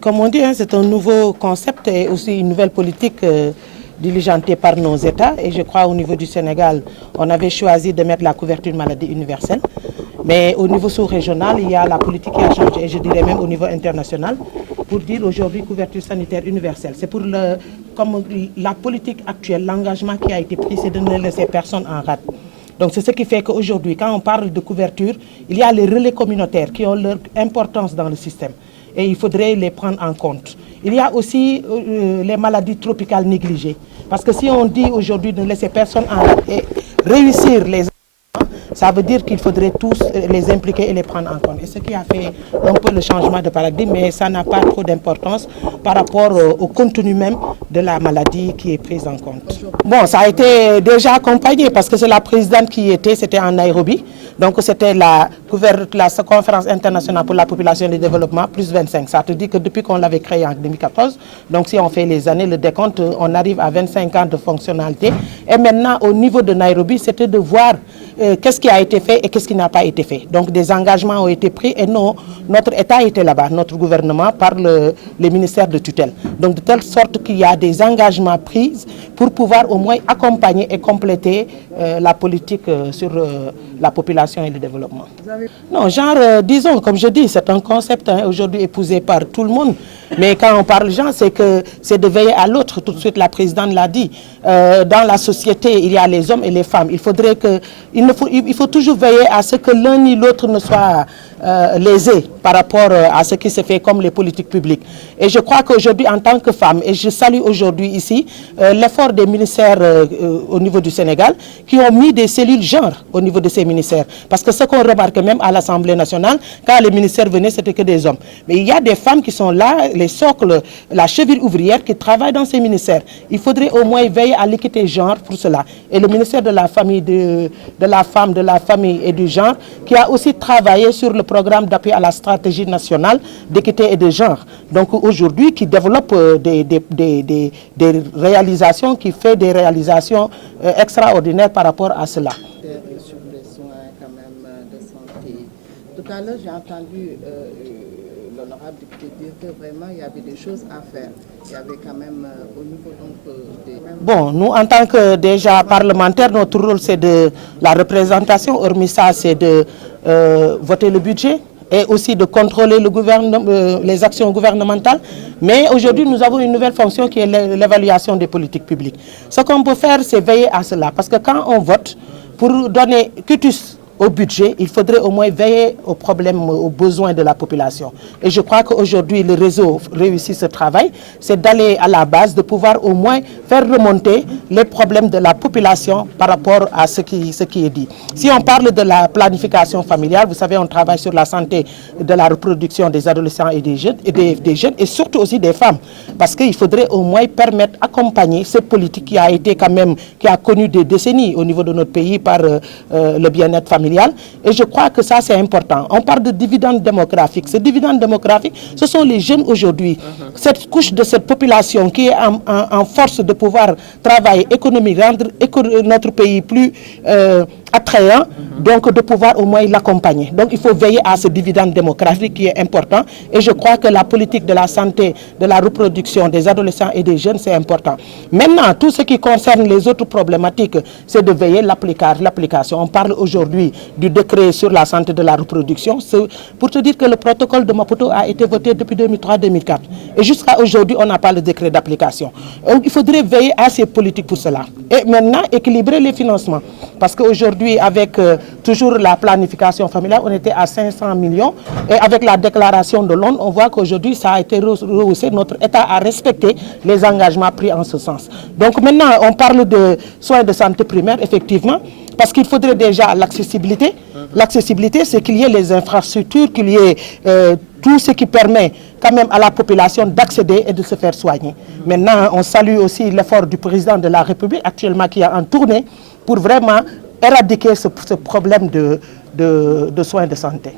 comme on dit, hein, c'est un nouveau concept et aussi une nouvelle politique diligentée par nos États. Et je crois au niveau du Sénégal, on avait choisi de mettre la couverture maladie universelle. Mais au niveau sous-régional, il y a la politique qui a changé, et je dirais même au niveau international, pour dire aujourd'hui couverture sanitaire universelle. C'est pour comme la politique actuelle, l'engagement qui a été pris, c'est de ne laisser personne en rade. Donc c'est ce qui fait qu'aujourd'hui, quand on parle de couverture, il y a les relais communautaires qui ont leur importance dans le système. Et il faudrait les prendre en compte. Il y a aussi les maladies tropicales négligées. Parce que si on dit aujourd'hui de ne laisser personne en rade et réussir les ça veut dire qu'il faudrait tous les impliquer et les prendre en compte. Et ce qui a fait un peu le changement de paradigme, mais ça n'a pas trop d'importance par rapport au contenu même de la maladie qui est prise en compte. Bon, ça a été déjà accompagné parce que c'est la présidente qui était, c'était en Nairobi. Donc c'était la conférence internationale pour la population et le développement, plus 25. Ça te dit que depuis qu'on l'avait créé en 2014, donc si on fait les années, le décompte, on arrive à 25 ans de fonctionnalité. Et maintenant, au niveau de Nairobi, c'était de voir qu'est-ce qui a été fait et qu'est-ce qui n'a pas été fait. Donc des engagements ont été pris et notre État était là-bas, notre gouvernement par les ministères de tutelle. Donc de telle sorte qu'il y a des engagements pris pour pouvoir au moins accompagner et compléter la politique sur la population et le développement. Non, genre, disons, comme je dis, c'est un concept aujourd'hui épousé par tout le monde. Mais quand on parle genre, c'est que c'est de veiller à l'autre. Tout de suite, la présidente l'a dit. Dans la société, il y a les hommes et les femmes. Il faudrait que, il faut toujours veiller à ce que l'un ni l'autre ne soit lésé par rapport à ce qui se fait comme les politiques publiques. Et je crois qu'aujourd'hui, en tant que femme, et je salue aujourd'hui ici l'effort des ministères au niveau du Sénégal qui ont mis des cellules genre au niveau de ces ministères. Parce que ce qu'on remarque même à l'Assemblée nationale, quand les ministères venaient, c'était que des hommes. Mais il y a des femmes qui sont là, les socles, la cheville ouvrière qui travaillent dans ces ministères. Il faudrait au moins veiller à l'équité genre pour cela. Et le ministère de la famille, de la femme, de la famille et du genre, qui a aussi travaillé sur le programme d'appui à la stratégie nationale d'équité et de genre. Donc aujourd'hui, qui développe des réalisations, qui fait des réalisations extraordinaires par rapport à cela. Sur les soins quand même de santé. Tout à l'heure, j'ai entendu l'honorable député dire que vraiment il y avait des choses à faire. Il y avait quand même au niveau donc des... Bon, nous en tant que déjà parlementaires, notre rôle c'est de la représentation. Hormis ça, c'est de voter le budget et aussi de contrôler le gouvernement, les actions gouvernementales. Mais aujourd'hui, nous avons une nouvelle fonction qui est l'évaluation des politiques publiques. Ce qu'on peut faire, c'est veiller à cela. Parce que quand on vote, pour donner quitus au budget, il faudrait au moins veiller aux problèmes, aux besoins de la population. Et je crois qu'aujourd'hui, le réseau réussit ce travail, c'est d'aller à la base, de pouvoir au moins faire remonter les problèmes de la population par rapport à ce qui est dit. Si on parle de la planification familiale, vous savez, on travaille sur la santé de la reproduction des adolescents et des jeunes, et surtout aussi des femmes. Parce qu'il faudrait au moins permettre, accompagner cette politique qui a été quand même, qui a connu des décennies au niveau de notre pays par le bien-être familial. Et je crois que ça, c'est important. On parle de dividendes démographiques. Ces dividendes démographiques, ce sont les jeunes aujourd'hui. Cette couche de cette population qui est en force de pouvoir travailler économique, rendre notre pays plus attrayant, donc de pouvoir au moins l'accompagner. Donc il faut veiller à ce dividende démographique qui est important. Et je crois que la politique de la santé, de la reproduction des adolescents et des jeunes, c'est important. Maintenant, tout ce qui concerne les autres problématiques, c'est de veiller l'application. On parle aujourd'hui du décret sur la santé de la reproduction. Pour te dire que le protocole de Maputo a été voté depuis 2003-2004. Et jusqu'à aujourd'hui, on n'a pas le décret d'application. Donc il faudrait veiller à ces politiques pour cela. Et maintenant, équilibrer les financements. Parce qu'aujourd'hui, avec toujours la planification familiale, on était à 500 millions. Et avec la déclaration de Londres, on voit qu'aujourd'hui, ça a été rehaussé. Notre État a respecté les engagements pris en ce sens. Donc maintenant, on parle de soins de santé primaire, effectivement, parce qu'il faudrait déjà l'accessibilité. L'accessibilité, c'est qu'il y ait les infrastructures, qu'il y ait tout ce qui permet quand même à la population d'accéder et de se faire soigner. Maintenant, on salue aussi l'effort du président de la République actuellement qui est en tournée pour vraiment éradiquer ce problème de soins de santé.